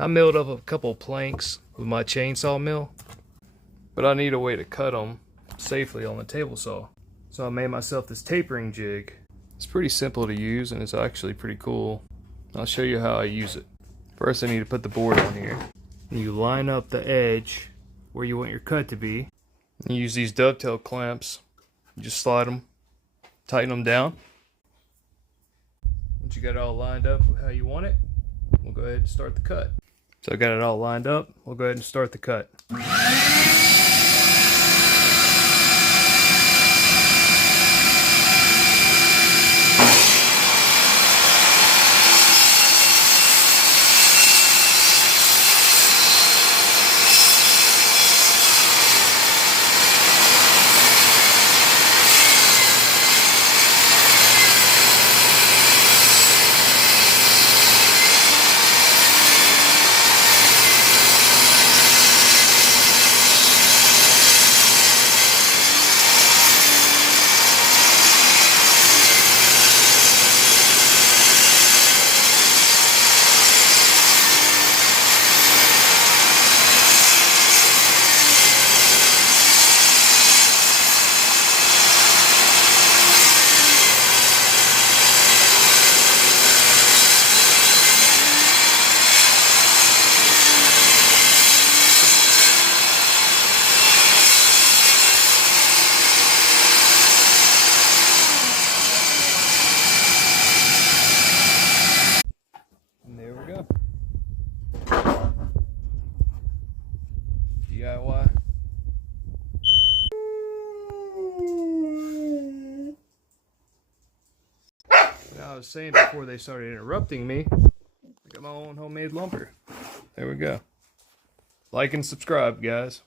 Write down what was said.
I milled up a couple planks with my chainsaw mill, but I need a way to cut them safely on the table saw. So I made myself this tapering jig. It's pretty simple to use and it's actually pretty cool. I'll show you how I use it. First I need to put the board on here. You line up the edge where you want your cut to be. You use these dovetail clamps. You just slide them, tighten them down. Once you got it all lined up how you want it, we'll go ahead and start the cut. So I got it all lined up, we'll go ahead and start the cut. DIY. I was saying before they started interrupting me, I got my own homemade lumber. There we go. Like and subscribe, guys.